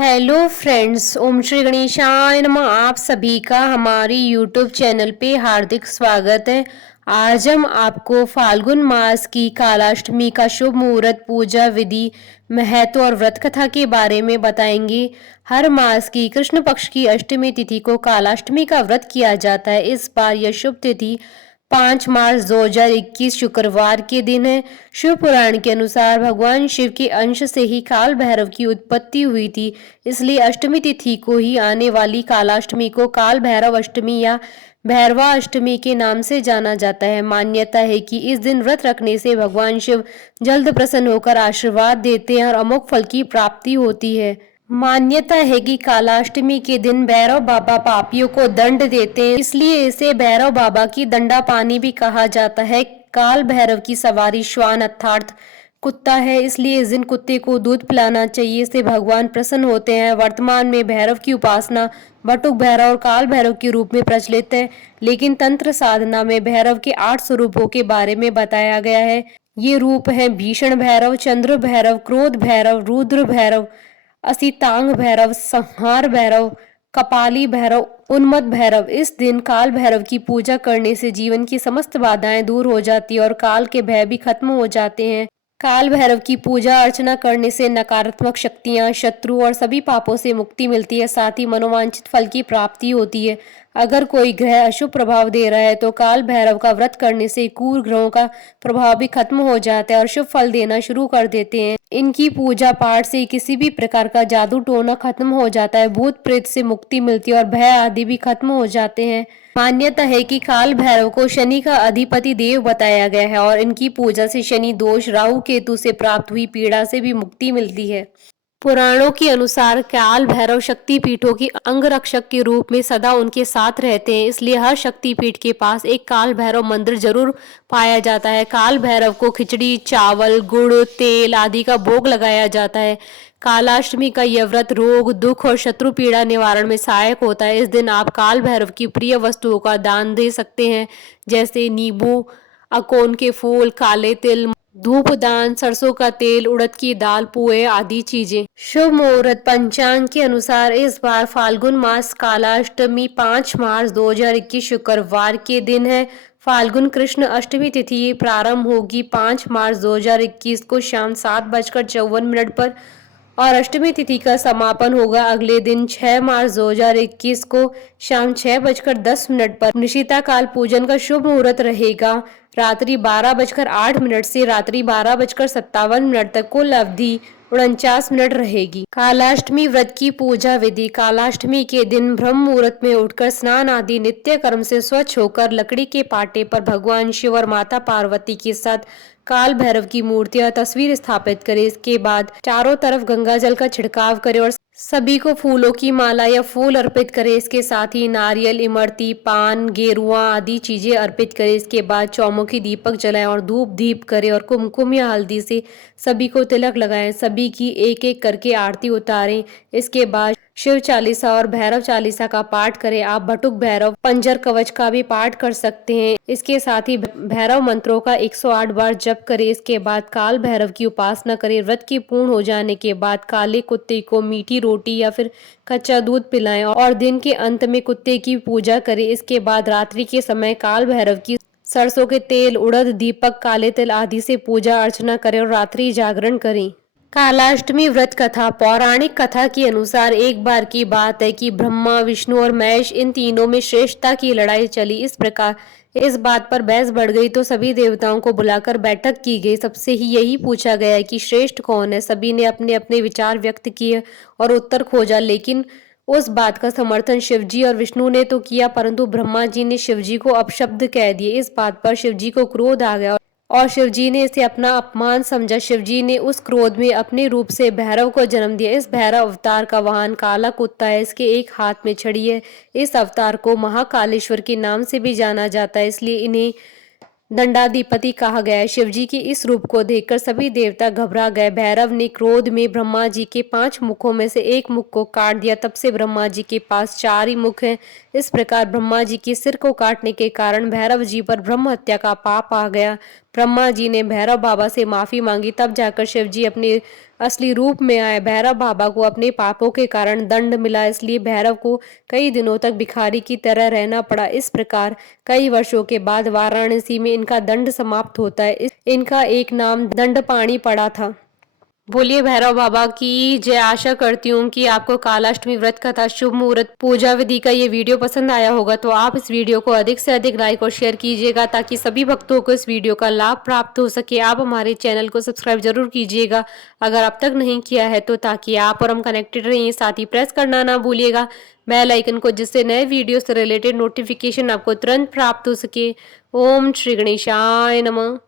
Hello friends, ओम श्री गणेशाय नमः। आप सभी का हमारी यूट्यूब चैनल पे हार्दिक स्वागत है। आज हम आपको फाल्गुन मास की कालाष्टमी का शुभ मुहूर्त, पूजा विधि, महत्व और व्रत कथा के बारे में बताएंगे। हर मास की कृष्ण पक्ष की अष्टमी तिथि को कालाष्टमी का व्रत किया जाता है। इस बार यह शुभ तिथि 5 मार्च 2021 शुक्रवार के दिन है। शिव पुराण के अनुसार भगवान शिव के अंश से ही काल भैरव की उत्पत्ति हुई थी, इसलिए अष्टमी तिथि को ही आने वाली कालाष्टमी को काल भैरव अष्टमी या भैरवा अष्टमी के नाम से जाना जाता है। मान्यता है कि इस दिन व्रत रखने से भगवान शिव जल्द प्रसन्न होकर आशीर्वाद देते हैं और अमोघ फल की प्राप्ति होती है। मान्यता है कि कालाष्टमी के दिन भैरव बाबा पापियों को दंड देते हैं, इसलिए इसे भैरव बाबा की दंडा पानी भी कहा जाता है। काल भैरव की सवारी श्वान अर्थात कुत्ता है, इसलिए इस दिन कुत्ते को दूध पिलाना चाहिए, इससे भगवान प्रसन्न होते हैं। वर्तमान में भैरव की उपासना बटुक भैरव और काल भैरव के रूप में प्रचलित है, लेकिन तंत्र साधना में भैरव के 8 स्वरूपों के बारे में बताया गया है। ये रूप है भीषण भैरव, चंद्र भैरव, क्रोध भैरव, रुद्र भैरव, असितांग भैरव, संहार भैरव, कपाली भैरव, उन्मत्त भैरव। इस दिन काल भैरव की पूजा करने से जीवन की समस्त बाधाएं दूर हो जाती है और काल के भय भी खत्म हो जाते हैं। काल भैरव की पूजा अर्चना करने से नकारात्मक शक्तियां, शत्रु और सभी पापों से मुक्ति मिलती है, साथ ही मनोवांछित फल की प्राप्ति होती है। अगर कोई ग्रह अशुभ प्रभाव दे रहा है तो काल भैरव का व्रत करने से क्रूर ग्रहों का प्रभाव भी खत्म हो जाता है और शुभ फल देना शुरू कर देते हैं। इनकी पूजा पाठ से किसी भी प्रकार का जादू टोना खत्म हो जाता है, भूत प्रेत से मुक्ति मिलती है और भय आदि भी खत्म हो जाते हैं। मान्यता है कि काल भैरव को शनि का अधिपति देव बताया गया है और इनकी पूजा से शनि दोष, राहु केतु से प्राप्त हुई पीड़ा से भी मुक्ति मिलती है। पुराणों के अनुसार काल भैरव शक्ति पीठों की अंगरक्षक के रूप में सदा उनके साथ रहते हैं, इसलिए हर शक्ति पीठ के पास एक काल भैरव मंदिर जरूर पाया जाता है। काल भैरव को खिचड़ी, चावल, गुड़, तेल आदि का भोग लगाया जाता है। कालाष्टमी का यह व्रत रोग, दुख और शत्रु पीड़ा निवारण में सहायक होता है। इस दिन आप काल भैरव की प्रिय वस्तुओं का दान दे सकते हैं, जैसे नींबू, अकोन के फूल, काले तिल, धूप दान, सरसों का तेल, उड़द की दाल, पोहे आदि चीजें। शुभ मुहूर्त पंचांग के अनुसार इस बार फाल्गुन मास कालाष्टमी 5 मार्च 2021 शुक्रवार के दिन है। फाल्गुन कृष्ण अष्टमी तिथि प्रारंभ होगी 5 मार्च 2021 को शाम 7:54 पर और अष्टमी तिथि का समापन होगा अगले दिन 6 मार्च 2021 को शाम 6:10 पर। निशिता काल पूजन का शुभ मुहूर्त रहेगा रात्रि 12:08 से रात्रि 12:57 तक। कुल अवधि 49 मिनट रहेगी। कालाष्टमी व्रत की पूजा विधि। कालाष्टमी के दिन ब्रह्म मुहूर्त में उठकर स्नान आदि नित्य कर्म से स्वच्छ होकर लकड़ी के पाटे पर भगवान शिव और माता पार्वती के साथ काल भैरव की मूर्ति या तस्वीर स्थापित करें। इसके बाद चारों तरफ गंगा जल का छिड़काव करें और सभी को फूलों की माला या फूल अर्पित करें। इसके साथ ही नारियल, इमरती, पान, गेरुआ आदि चीजें अर्पित करें। इसके बाद चौमुखी दीपक जलाएं और धूप दीप करें और कुमकुम या हल्दी से सभी को तिलक लगाएं। सभी की एक एक करके आरती उतारें। इसके बाद शिव चालीसा और भैरव चालीसा का पाठ करें। आप बटुक भैरव पंजर कवच का भी पाठ कर सकते हैं। इसके साथ ही भैरव मंत्रों का 108 बार जप करें। इसके बाद काल भैरव की उपासना करें। व्रत की पूर्ण हो जाने के बाद काले कुत्ते को मीठी रोटी या फिर कच्चा दूध पिलाएं और दिन के अंत में कुत्ते की पूजा करें। इसके बाद रात्रि के समय काल भैरव की सरसों के तेल, उड़द, दीपक, काले तिल आदि से पूजा अर्चना करें और रात्रि जागरण करें। कालाष्टमी व्रत कथा। पौराणिक कथा के अनुसार एक बार की बात है कि ब्रह्मा, विष्णु और महेश इन तीनों में श्रेष्ठता की लड़ाई चली। इस प्रकार इस बात पर बहस बढ़ गई तो सभी देवताओं को बुलाकर बैठक की गई। सबसे ही यही पूछा गया कि श्रेष्ठ कौन है। सभी ने अपने अपने विचार व्यक्त किए और उत्तर खोजा, लेकिन उस बात का समर्थन शिवजी और विष्णु ने तो किया, परंतु ब्रह्मा जी ने शिवजी को अपशब्द कह दिए। इस बात पर शिवजी को क्रोध आ गया और शिवजी ने इसे अपना अपमान समझा। शिवजी ने उस क्रोध में अपने रूप से भैरव को जन्म दिया। इस भैरव अवतार का वाहन काला कुत्ता है। इसके एक हाथ में छड़ी है। इस अवतार को महाकालेश्वर के नाम से भी जाना जाता है, इसलिए इन्हें दंडाधिपति कहा गया है। शिवजी के इस रूप को देखकर सभी देवता घबरा गए। भैरव ने क्रोध में ब्रह्मा जी के 5 मुखों में से एक मुख को काट दिया। तब से ब्रह्मा जी के पास 4 ही मुख हैं। इस प्रकार ब्रह्मा जी के सिर को काटने के कारण भैरव जी पर ब्रह्म हत्या का पाप आ गया। ब्रह्मा जी ने भैरव बाबा से माफी मांगी, तब जाकर शिव जी अपने असली रूप में आए। भैरव बाबा को अपने पापों के कारण दंड मिला, इसलिए भैरव को कई दिनों तक भिखारी की तरह रहना पड़ा। इस प्रकार कई वर्षों के बाद वाराणसी में इनका दंड समाप्त होता है। इनका एक नाम दंडपाणी पड़ा था। बोलिए भैरव बाबा की जय। आशा करती हूँ कि आपको कालाष्टमी व्रत कथा, शुभ मुहूर्त, पूजा विधि का ये वीडियो पसंद आया होगा, तो आप इस वीडियो को अधिक से अधिक लाइक और शेयर कीजिएगा ताकि सभी भक्तों को इस वीडियो का लाभ प्राप्त हो सके। आप हमारे चैनल को सब्सक्राइब जरूर कीजिएगा अगर अब तक नहीं किया है तो, ताकि आप और हम कनेक्टेड रहें। साथ ही प्रेस करना ना भूलिएगा बेल आइकन को, जिससे नए वीडियो से रिलेटेड नोटिफिकेशन आपको तुरंत प्राप्त हो सके। ओम श्री गणेशाय नमः।